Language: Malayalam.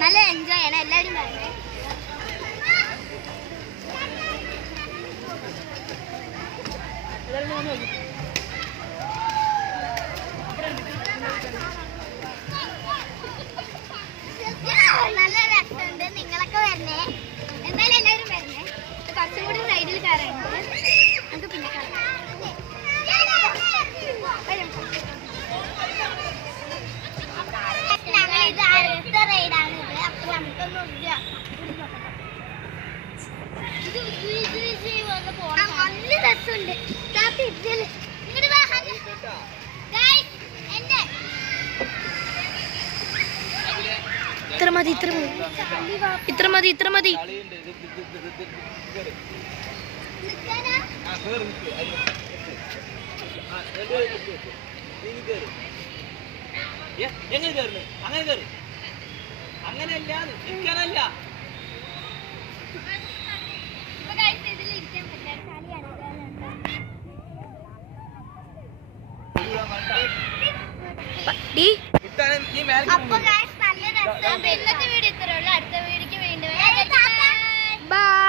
നല്ല എൻജോയ് ചെയ്യണം എല്ലാവരും പറഞ്ഞേ. നല്ല രസമുണ്ട്. നിങ്ങളൊക്കെ വരണേ. എന്തായാലും എല്ലാവരും വരണേ. കുറച്ചും കൂടി സൈഡിൽ കയറാനുണ്ട്. നമുക്ക് പിന്നെ കാണാം. ഇത് അടുത്ത റൈഡാണിത്. അപ്പൊ നമുക്കൊന്നും നല്ല രസമുണ്ട്. ഇത്ര മതി, ഇത്ര മതി, ഇത്ര മതി, ഇത്ര മതി. എങ്ങനെ കയറുന്നു? അങ്ങനെ കയറി. അങ്ങനെയല്ല, നിൽക്കാനല്ല. അപ്പൊ ഇന്നത്തെ വീഡിയോ ഇത്രയുള്ളൂ. അടുത്ത വീഡിയോക്ക് വേണ്ടി ബൈ.